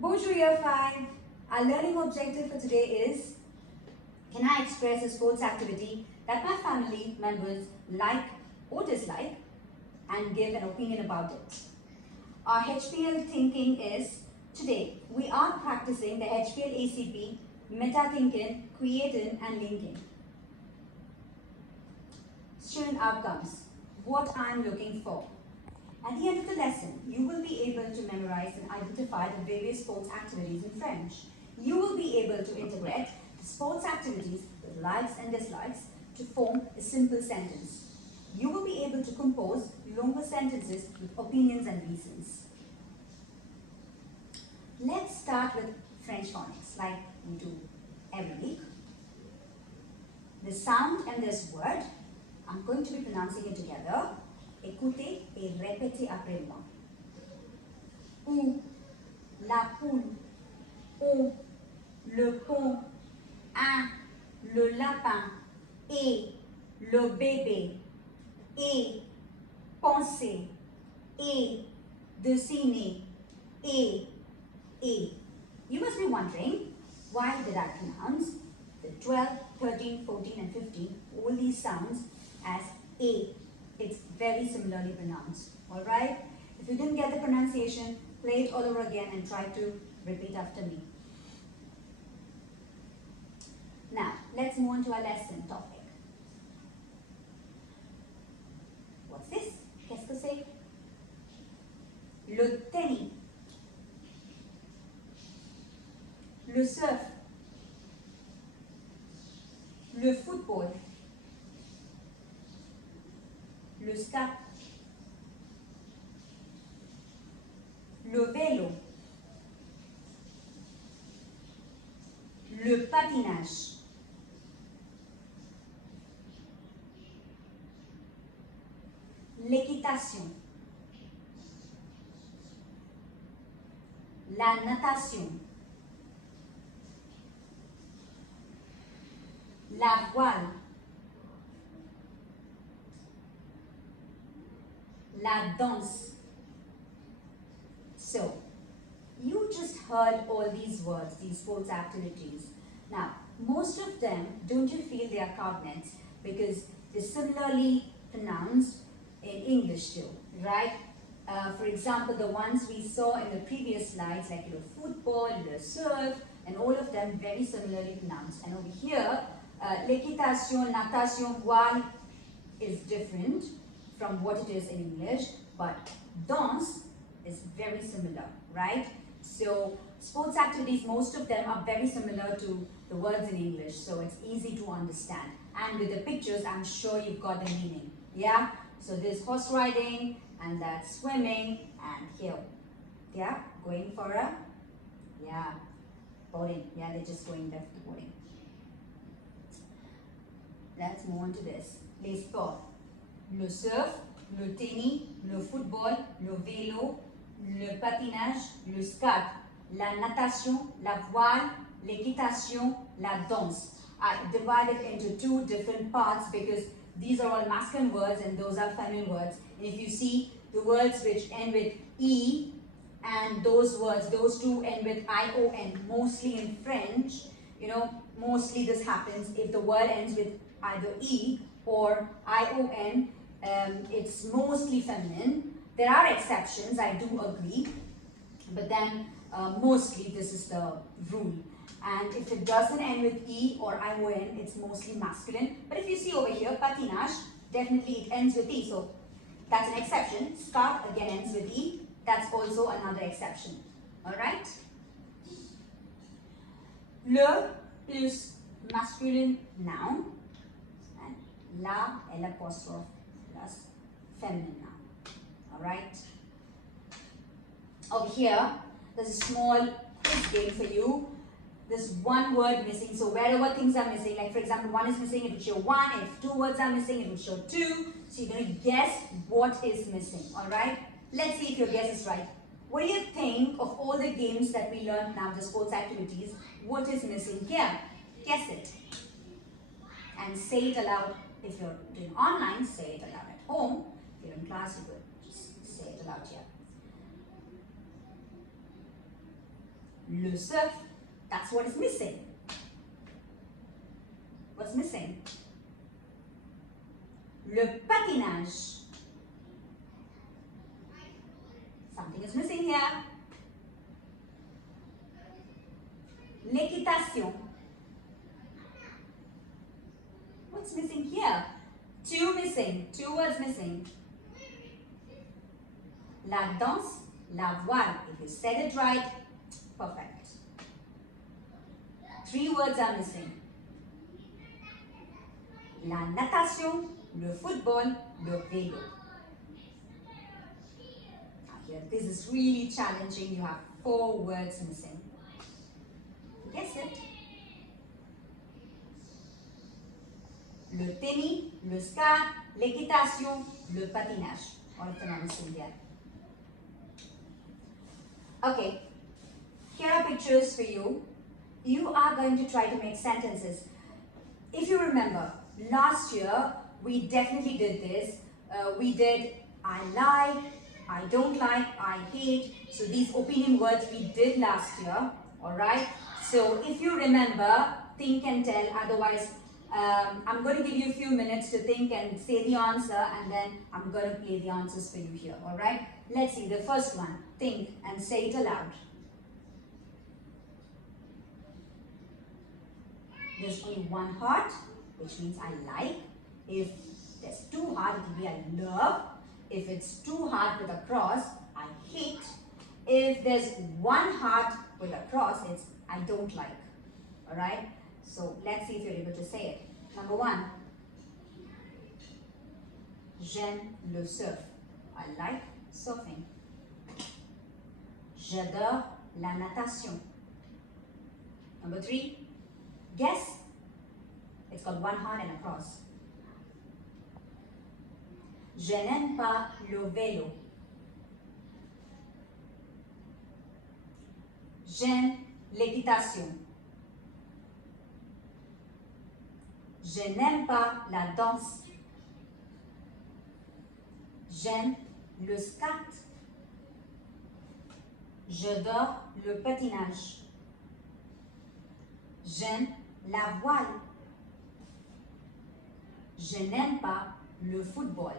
Bonjour Year 5. Our learning objective for today is, can I express a sports activity that my family members like or dislike and give an opinion about it? Our HPL thinking is, today we are practicing the HPL ACP, meta thinking, creating and linking. Student outcomes, what I am looking for. At the end of the lesson, you will be able to memorize and identify the various sports activities in French. You will be able to integrate the sports activities with likes and dislikes to form a simple sentence. You will be able to compose longer sentences with opinions and reasons. Let's start with French phonics, like we do every week. The sound in this word, I'm going to be pronouncing it together. Écoutez et répétez après moi. Ou, la poule, au, le pont, un, le lapin, et, le bébé, et, penser, et, dessiner, et. You must be wondering, why did I pronounce the 12, 13, 14 and 15, all these sounds as a? It's very similarly pronounced, alright? If you didn't get the pronunciation, play it all over again and try to repeat after me. Now, let's move on to our lesson topic. What's this? Qu'est-ce que c'est? Le tennis. Le surf. Le football. Le ski, le vélo, le patinage, l'équitation, la natation, la voile, la danse. So, you just heard all these words, these sports activities. Now, most of them, don't you feel they are cognates? Because they're similarly pronounced in English too, right? For example, the ones we saw in the previous slides, like football, le surf, and all of them very similarly pronounced. And over here, l'équitation, natation, voile is different from what it is in English, but danse is very similar, right? So sports activities, most of them are very similar to the words in English, so it's easy to understand. And with the pictures, I'm sure you've got the meaning, yeah? So there's horse riding, and that's swimming, and here, yeah, going for a, yeah, boating, yeah, they're just going there for boating. Let's move on to this, les sports. Le surf, le tennis, le football, le vélo, le patinage, le ski, la natation, la voile, l'équitation, la danse. I divided into two different parts because these are all masculine words and those are feminine words. And if you see the words which end with E and those words, those two end with ION, mostly in French, mostly this happens if the word ends with either E or ION. It's mostly feminine. There are exceptions, I do agree, but then mostly this is the rule. And if it doesn't end with E or ION, it's mostly masculine. But if you see over here, patinage, definitely it ends with E, so that's an exception. Ski again ends with E, that's also another exception. Alright? Le plus masculine noun, and la L apostrophe plus feminine noun. Alright? Over here, there's a small quiz game for you. There's one word missing, so wherever things are missing, like for example, one is missing, it will show 1. If 2 words are missing, it will show 2. So you're going to guess what is missing. Alright? Let's see if your guess is right. What do you think of all the games that we learned now, the sports activities? What is missing here? Guess it. And say it aloud. If you're doing online, say it aloud at home. If you're in class, you could just say it aloud here. Le surf, that's what is missing. What's missing? Le patinage. Something is missing here. L'équitation. What's missing here? Two missing. Two words missing. La danse, la voile. If you said it right, perfect. Three words are missing. La natation, le football, le vélo. Here, this is really challenging. You have 4 words missing. Guess it. Le tennis, le ski, l'équitation, le patinage. All of them are missing here. Okay, here are pictures for you. You are going to try to make sentences. If you remember, last year we definitely did this. We did I like, I don't like, I hate. So these opinion words we did last year. Alright. So if you remember, think and tell. Otherwise, I'm going to give you a few minutes to think and say the answer, and then I'm going to play the answers for you here. Alright. Let's see the first one. Think and say it aloud. There's only one heart, which means I like. If there's 2 hearts, it will be I love. If it's 2 hearts with a cross, I hate. If there's 1 heart with a cross, it's I don't like. Alright? So let's see if you're able to say it. Number 1. J'aime le surf. I like surfing. J'adore la natation. Number 3. Guess. It's got 1 heart and a cross. Je n'aime pas le vélo. J'aime l'équitation. Je n'aime pas la danse. J'aime le scat. J'adore le patinage. J'aime la voile. Je n'aime pas le football.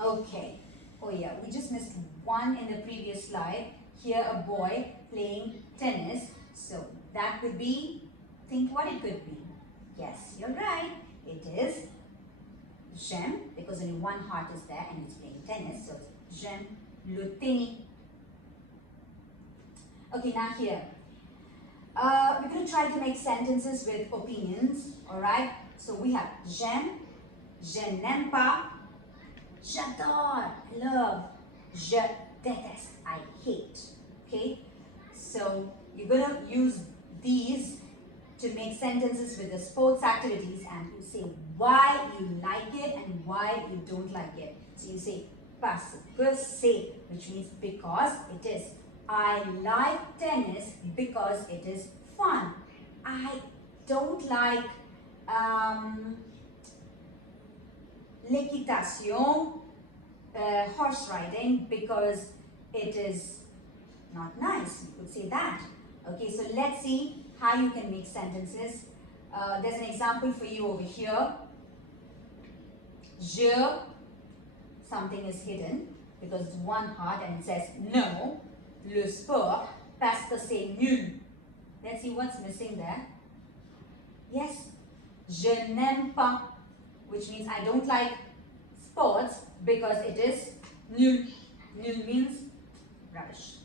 Okay. Oh yeah, we just missed one in the previous slide. Here a boy playing tennis. So that could be, think what it could be. Yes, you're right. It is j'aime, because only 1 heart is there and he's playing tennis. So it's j'aime le tennis. Okay, now here. We're going to try to make sentences with opinions. Alright? So we have j'aime, je n'aime pas, j'adore, I love, je déteste, I hate. Okay? So you're going to use these to make sentences with the sports activities, and you say why you like it and why you don't like it. So you say parce que c'est, which means because it is. I like tennis because it is fun. I don't like l'équitation, horse riding, because it is not nice. You could say that. Okay, so let's see how you can make sentences. There's an example for you over here. Je, something is hidden because it's 1 heart and it says no. Le sport, parce que c'est nul. Let's see what's missing there. Yes, je n'aime pas, which means I don't like sports because it is nul. Nul means rubbish.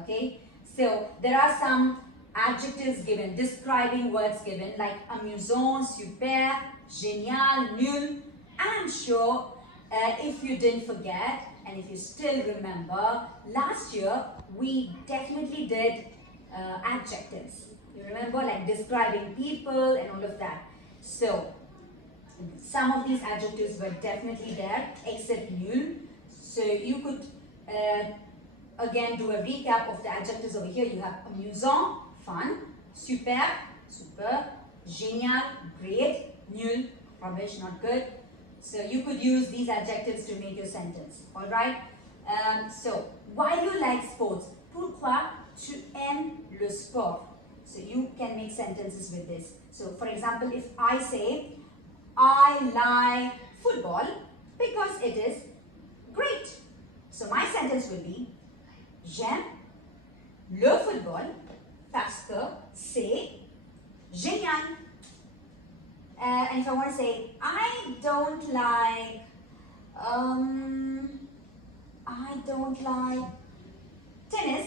Okay, so there are some adjectives given, describing words given like amusant, super, génial, nul. I'm sure if you didn't forget and if you still remember, last year we definitely did adjectives. You remember, like describing people and all of that. So some of these adjectives were definitely there except nul. So you could again do a recap of the adjectives over here. You have amusant, fun, super, super, génial, great, nul, rubbish, not good. So you could use these adjectives to make your sentence. Alright? So, why do you like sports? Pourquoi tu aimes le sport? So you can make sentences with this. So for example, if I say, I like football because it is great. So my sentence will be, j'aime le football parce que c'est génial. And if I want to say, I don't like tennis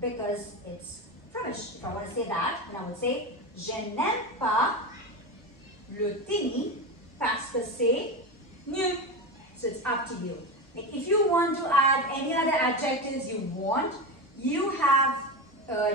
because it's rubbish. If I want to say that, then I would say, je n'aime pas le tennis parce que c'est nul. So it's up to you. Like if you want to add any other adjectives you want, you have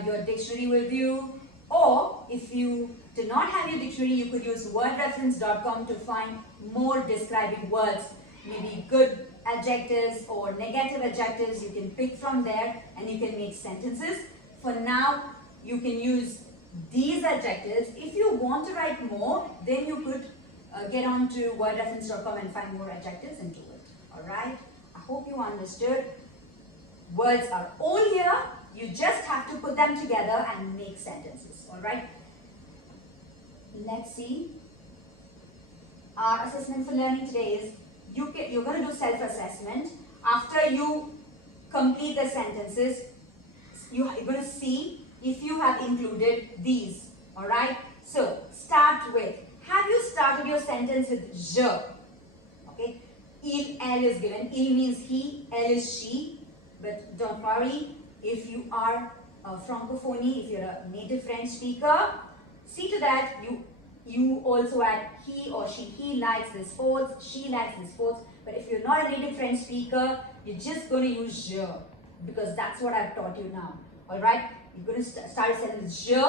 your dictionary with you, or if you do not have your dictionary, you could use wordreference.com to find more describing words, maybe good adjectives or negative adjectives. You can pick from there and you can make sentences. For now, you can use these adjectives. If you want to write more, then you could get on to wordreference.com and find more adjectives and do it. Alright? I hope you understood. Words are all here. You just have to put them together and make sentences. Alright? Let's see. Our assessment for learning today is you're going to do self-assessment. After you complete the sentences, you're going to see if you have included these. Alright? So, start with, have you started your sentence with je? Okay? Il, elle is given. Il means he, elle is she. But don't worry, if you are a francophonie, if you're a native French speaker, see to that you also add he or she. He likes the sports, she likes the sports. But if you're not a native French speaker, you're just going to use je, because that's what I've taught you now. Alright? You're going to start a sentence with je,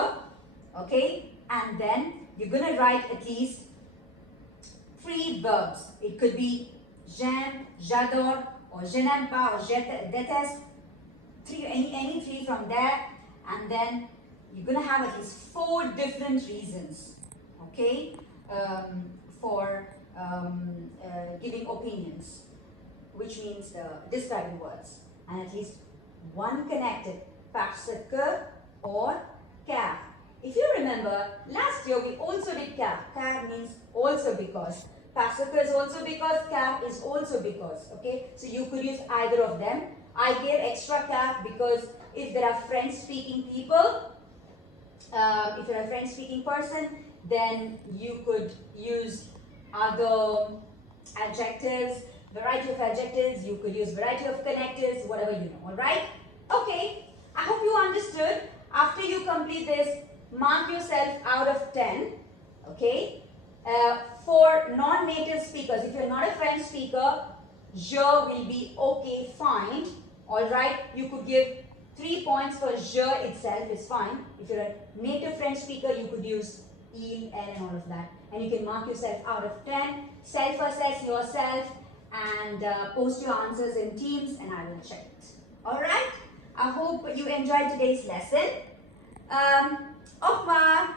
okay? And then you're going to write at least 3 verbs. It could be j'aime, j'adore, or je n'aime pas, or je déteste. Any 3 from there. And then you're going to have at least 4 different reasons, okay, for giving opinions, which means describing words. And at least 1 connected, parce que or car. If you remember, last year we also did car. Car means also because. Parce que is also because, car is also because. Okay, so you could use either of them. I gave extra car because if there are French-speaking people, if you're a French-speaking person, then you could use other adjectives, variety of adjectives. You could use variety of connectives, whatever you know. All right? Okay. I hope you understood. After you complete this, mark yourself out of 10. Okay. For non-native speakers, if you're not a French speaker, je will be okay, fine. Alright, you could give 3 points for je itself, is fine. If you're a native French speaker, you could use il, elle and all of that. And you can mark yourself out of 10. Self-assess yourself and post your answers in Teams and I will check it. Alright, I hope you enjoyed today's lesson. Au revoir.